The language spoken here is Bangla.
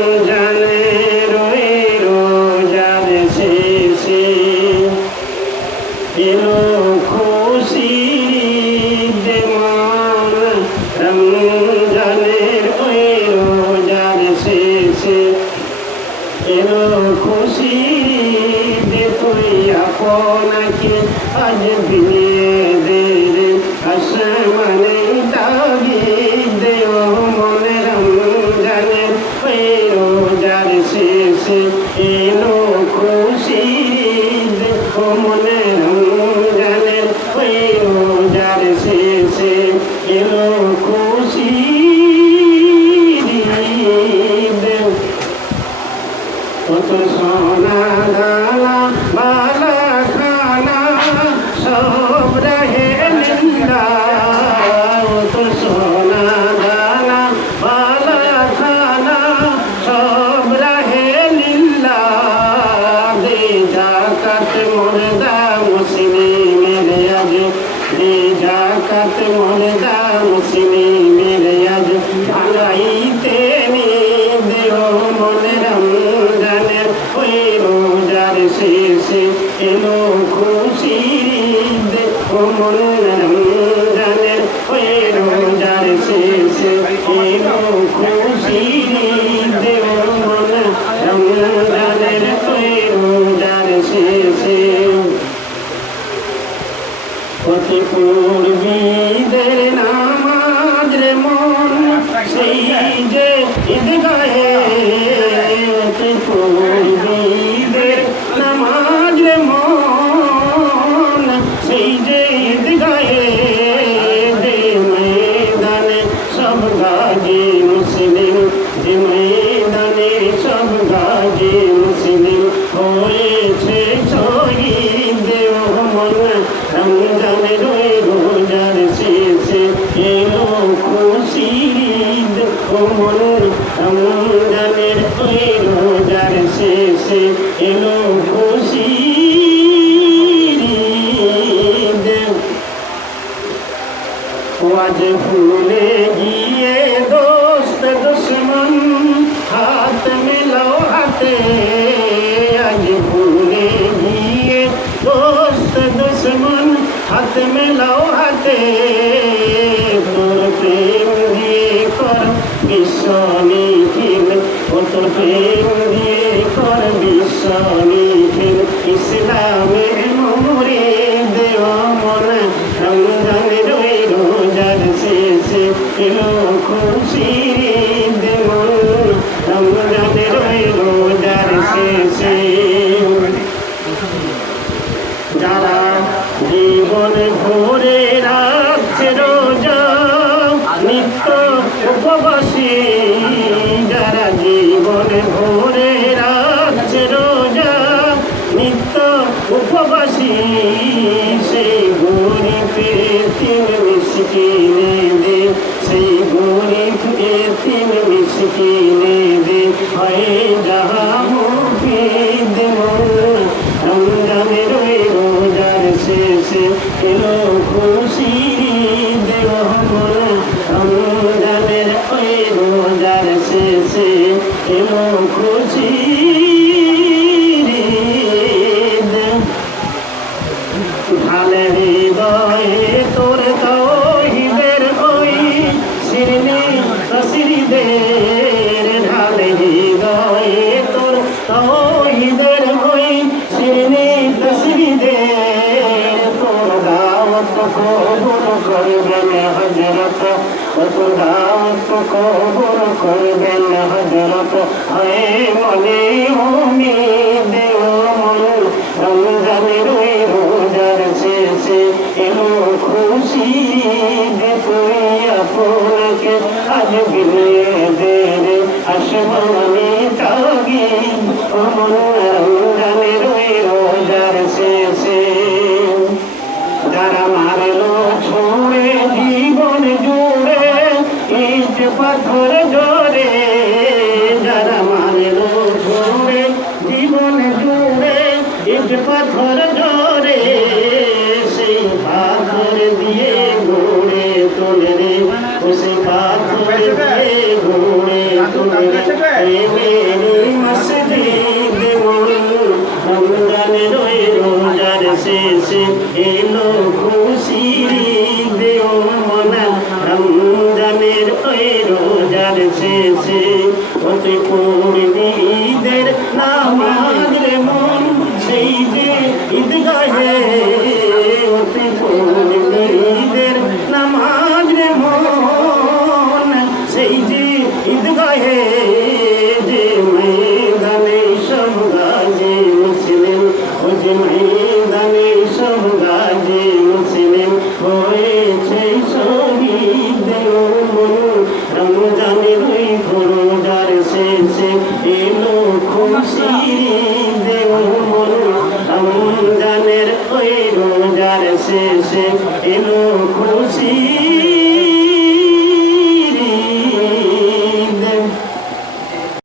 রমজানের ওই রোজার শেষে এলো খুশির দিন, রমজানের ওই রোজার শেষে এলো খুশির দিন, তুই আপনাকে আজ বিলিয়ে দে রে আসমানে তাগিদ ও মনে, রমজানের ওই রোজার শেষে এলো খুশির দিন ও মনে, রমজানের ওই রোজার শেষে এলো খুশির দিন। কত সোনা দানা বালা খানা সব রহে লিল্লাহ, কত সোনা দানা বালা খানা সব রহে লিল্লাহ। দে জাকাত মুর্দা মুসলিমের আজ, দে জাকাত মুর্দা মুসলিমের আজ, ভালাইতে দেহ মনে, রমজানের ওই রোজার শেষে এলো খুশির দিন ও মনে, রমজানের ওই রোজার শেষে এলো খুশির দিন ও মনে, রমজানের ওই রোজার শেষে। অতি পূর্বীদের নামাজ রে মন, সেই যে ঈদগাহে, অতি পূর্বীদের নামাজ রে মন, সেই যে ঈদগাহে, যে ময়দানে সব গাজী মুসলিম, যে ময়দানে সব গাজী মুসলিম হয়েছে শহীদ ও মন, রমজানের ওই রোজার শেষে এলো খুশির দিন ও মন, রমজানের ওই রোজার শেষে এলো খুশির দিন। আজ ভুলে গিয়ে দোস্ত দুশ্মন হাত মেলাও হাতে, আজ ভুলে গিয়ে দোস্ত দুশ্মন হাত মেলাও হাতে, তোর প্রেম দিয়ে কর বিশ্ব নিখিল, ও তোর প্রেম দিয়ে কর বিশ্ব নিখিল, ইসলামের মুরিদ ও মন, রমজানের ওই রোজার শেষে এলো খুশির দিন, রমজানের ওই রোজার শেষে। যারা জীবন ভরে রাখছে রোজা নিত্য উপবাসী, যারা জীবন ভরে রাখছে রোজা নিত্য উপবাসী, সেই গরিব এতিম মিসকিনে দে, সেই গরিব এতিম মিসকিনে দে, হয় যাহা মুফিদ মন, রমজানের ওই রোজার শেষে এলো খুশির দিন মন, রমজানের ওই রোজার শেষে এলো খুশির দিন। ঢালে হৃদয়ে তোর তাওহীদের ওই শিরনি তসরিদের, ঢালে হৃদয়ে তোর তাওহীদের ওই শিরনি তসরিদের, তোর দাওয়াত কবুল করবেন হযরত, তোর দাওয়াত কবুল করবেন হযরত, হয় মনে উম্মীদ ও মন, রমজানের ওই রোজার শেষে এলো খুশির দিন, তুই আপনাকে আজ বিলিয়ে দে রে আসমানে তাগিদ ও মন, রমজানের ওই রোজার শেষে। যারা মারলো ছুঁড়ে জীবন জুড়ে ইট পাথর জোরে, যারা মারলো ছুঁড়ে জীবন জুড়ে ইট পাথর জোরে, সেই পাথর দিয়ে গড়ে তোলে রে, সেই পাথর দিয়ে মেরি মসজিদ মন রমজানের ওই রোজার শেষে এলো খুশির ঈদ ও মনা রমজানের ওই রোজার শেষে ওতে পড়বি ঈদের নামাজ রে মন সেই যে ঈদগাহে ওতে পড়বি ঈদের নামাজ রে মন সেই যে ঈদগাহে যে ময়দানে সব গাজী মুসলিম ও যে ময়দানে সব গাজী মুসলিম হয়েছে শহীদ ও মন রমজানের ওই রোজার শেষে এলো খুশির ঈদ ও মন রমজানের ওই রোজার শেষে এলো খুশি